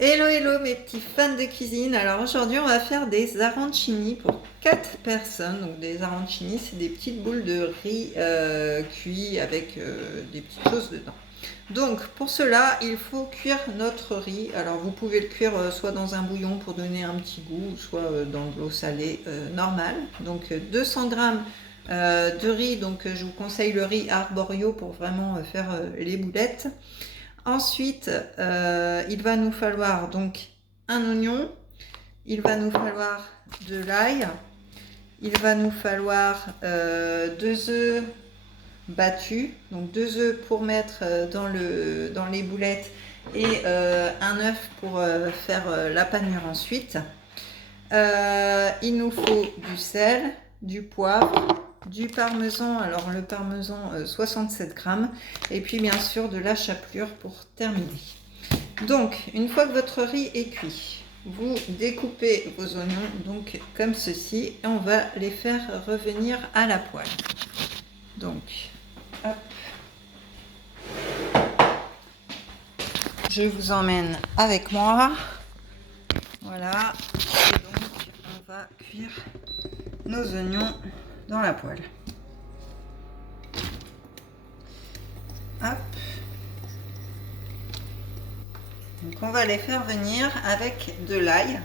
Hello hello mes petits fans de cuisine. Alors aujourd'hui on va faire des arancini pour 4 personnes. Donc des arancini c'est des petites boules de riz cuit avec des petites choses dedans. Donc pour cela il faut cuire notre riz. Alors vous pouvez le cuire soit dans un bouillon pour donner un petit goût, soit dans de l'eau salée normale. Donc 200 grammes de riz, donc je vous conseille le riz arborio pour vraiment faire les boulettes. Ensuite, il va nous falloir donc un oignon, il va nous falloir de l'ail, il va nous falloir 2 œufs battus, donc 2 œufs pour mettre dans les boulettes et un œuf pour faire la panure ensuite. Il nous faut du sel, du poivre, du parmesan, alors le parmesan 67 grammes, et puis bien sûr de la chapelure pour terminer. Donc une fois que votre riz est cuit, vous découpez vos oignons donc comme ceci et on va les faire revenir à la poêle. Donc hop, je vous emmène avec moi. Voilà, et donc on va cuire nos oignons dans la poêle. Hop. Donc on va les faire venir avec de l'ail.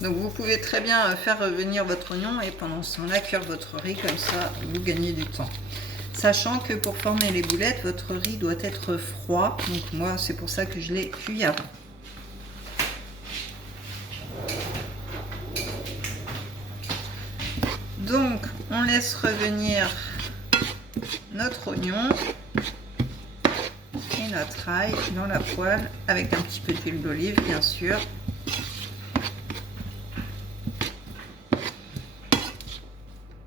Donc vous pouvez très bien faire revenir votre oignon et pendant ce temps-là cuire votre riz, comme ça vous gagnez du temps. Sachant que pour former les boulettes, votre riz doit être froid. Donc moi c'est pour ça que je l'ai cuit avant. Donc on laisse revenir notre oignon et notre ail dans la poêle avec un petit peu d'huile d'olive bien sûr.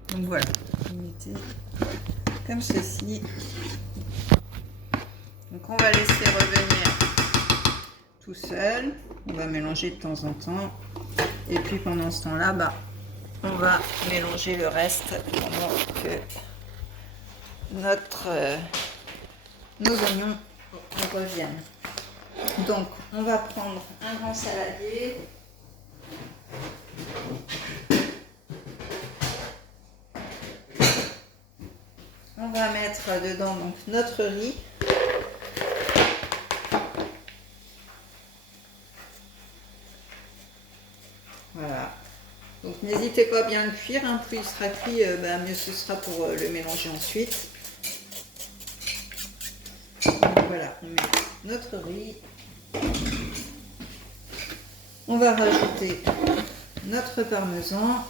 Donc voilà, vous mettez comme ceci. Donc on va laisser revenir tout seul. On va mélanger de temps en temps. Et puis pendant ce temps-là, on va mélanger le reste pendant que nos oignons reviennent. Donc on va prendre un grand saladier. On va mettre dedans donc notre riz. Voilà. Donc n'hésitez pas à bien le cuire, hein. Plus il sera cuit, mieux ce sera pour le mélanger ensuite. Donc voilà, on met notre riz. On va rajouter notre parmesan.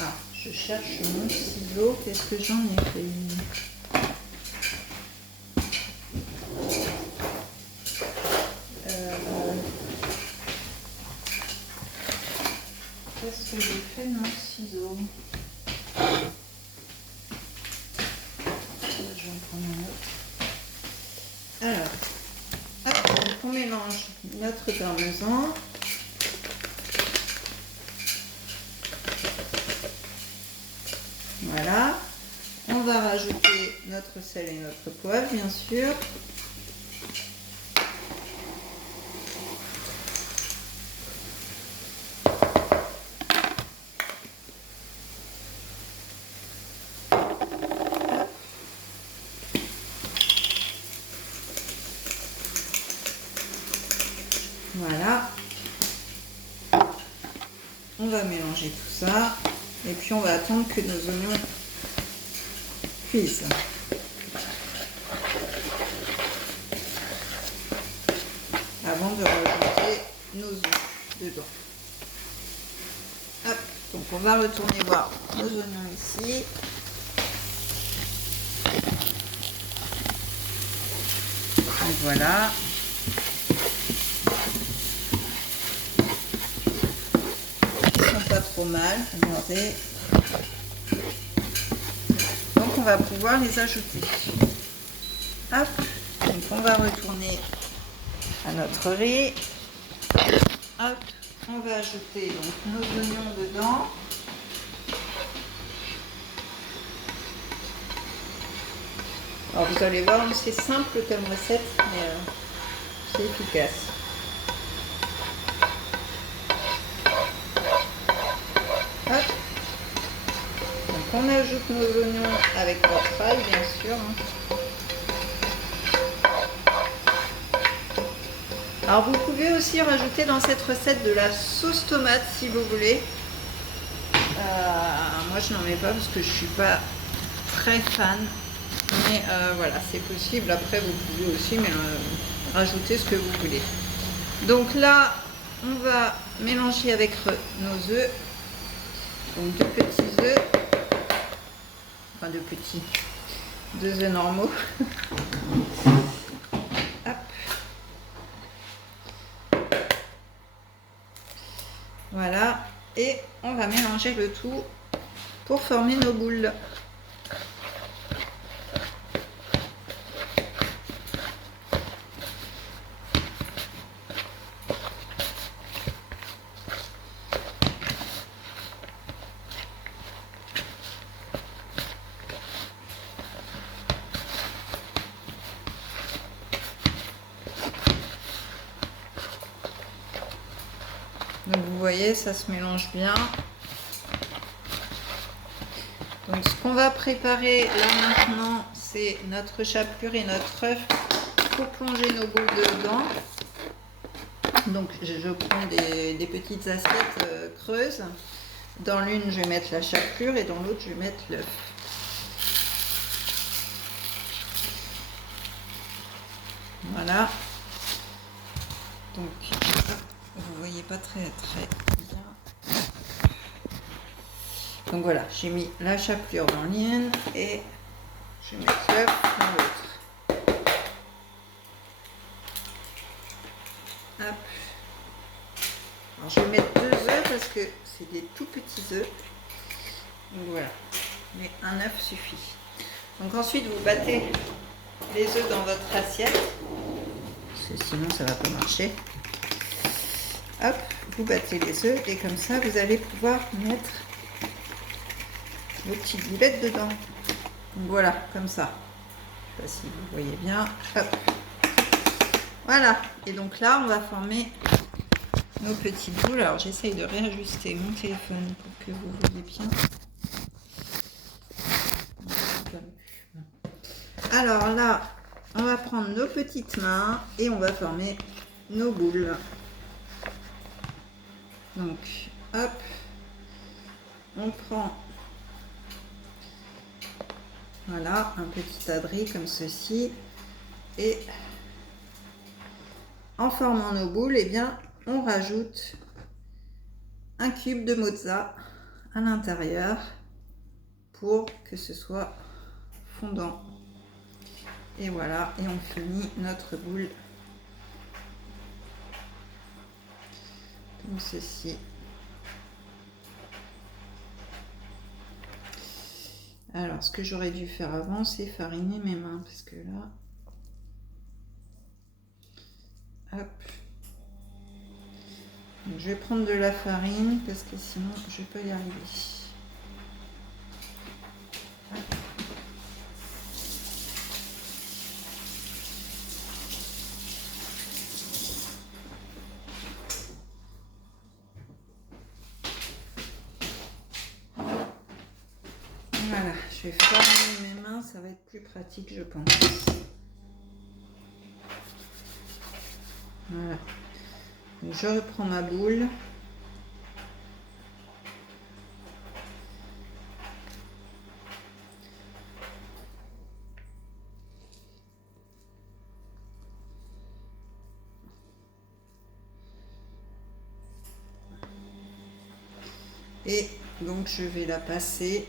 Ah, je cherche mon ciseau, qu'est-ce que j'en ai fait? Qu'est-ce que j'ai fait de mon ciseau? Je vais en prendre un autre. Alors, hop, donc on mélange notre parmesan. Voilà. On va rajouter notre sel et notre poivre, bien sûr. Voilà. On va mélanger tout ça. Et puis on va attendre que nos oignons cuisent. Avant de rajouter nos œufs dedans. Hop. Donc on va retourner voir nos oignons ici. Donc voilà. Pas trop mal, regardez. Donc on va pouvoir les ajouter. Hop, donc on va retourner à notre riz. Hop, on va ajouter donc nos oignons dedans. Alors vous allez voir, c'est simple comme recette, mais c'est efficace. Hop. Donc on ajoute nos oignons avec notre ail, bien sûr. Alors vous pouvez aussi rajouter dans cette recette de la sauce tomate si vous voulez. Moi je n'en mets pas parce que je suis pas très fan. Mais voilà, c'est possible. Après, vous pouvez aussi rajouter ce que vous voulez. Donc là, on va mélanger avec nos œufs. Donc 2 petits œufs. Enfin, 2 œufs normaux. Hop. Voilà. Et on va mélanger le tout pour former nos boules. Donc vous voyez, ça se mélange bien. Donc ce qu'on va préparer là maintenant, c'est notre chapelure et notre œuf pour plonger nos boules dedans. Donc je prends des petites assiettes creuses. Dans l'une, je vais mettre la chapelure et dans l'autre, je vais mettre l'œuf. Voilà. Donc vous voyez pas très bien. Donc voilà, j'ai mis la chapelure dans l'une et je vais mettre l'œuf dans l'autre. Hop. Alors je vais mettre 2 œufs parce que c'est des tout petits œufs. Donc voilà, mais un œuf suffit. Donc ensuite vous battez les œufs dans votre assiette, parce que sinon ça va pas marcher. Hop, vous battez les œufs et comme ça vous allez pouvoir mettre vos petites boulettes dedans. Donc voilà, comme ça. Je sais pas si vous voyez bien. Hop. Voilà. Et donc là, on va former nos petites boules. Alors j'essaye de réajuster mon téléphone pour que vous voyez bien. Alors là, on va prendre nos petites mains et on va former nos boules. Donc, hop, on prend, voilà, un petit adris comme ceci et en formant nos boules, eh bien, on rajoute un cube de mozza à l'intérieur pour que ce soit fondant. Et voilà, et on finit notre boule comme ceci. Alors, ce que j'aurais dû faire avant, c'est fariner mes mains, parce que là, hop. Donc, je vais prendre de la farine, parce que sinon, je ne vais pas y arriver. Voilà, je vais fariner mes mains, ça va être plus pratique, je pense. Voilà. Donc, je reprends ma boule. Et donc, je vais la passer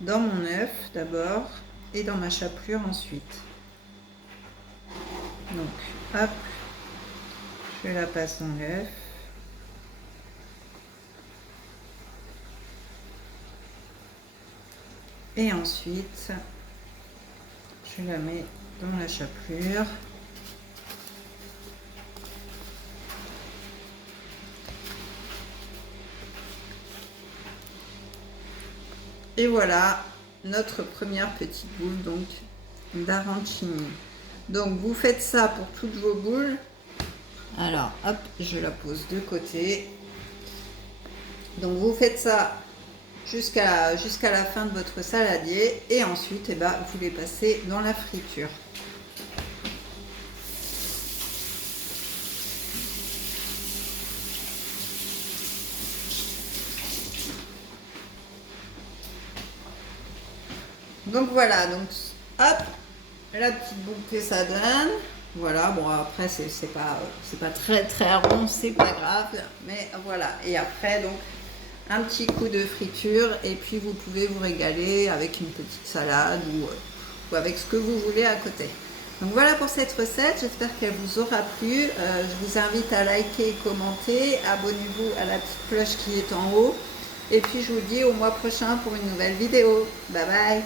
dans mon œuf d'abord et dans ma chapelure ensuite. Donc, hop, je la passe dans l'œuf. Et ensuite, je la mets dans la chapelure. Et voilà notre première petite boule donc d'arancini. Donc vous faites ça pour toutes vos boules. Alors hop, je la pose de côté. Donc vous faites ça jusqu'à la fin de votre saladier et ensuite eh ben, vous les passez dans la friture. Donc voilà, donc hop, la petite boule que ça donne. Voilà, bon après c'est pas très rond, c'est pas grave, mais voilà. Et après donc un petit coup de friture et puis vous pouvez vous régaler avec une petite salade ou avec ce que vous voulez à côté. Donc voilà pour cette recette, j'espère qu'elle vous aura plu. Je vous invite à liker et commenter, abonnez-vous à la petite cloche qui est en haut. Et puis je vous dis au mois prochain pour une nouvelle vidéo. Bye bye.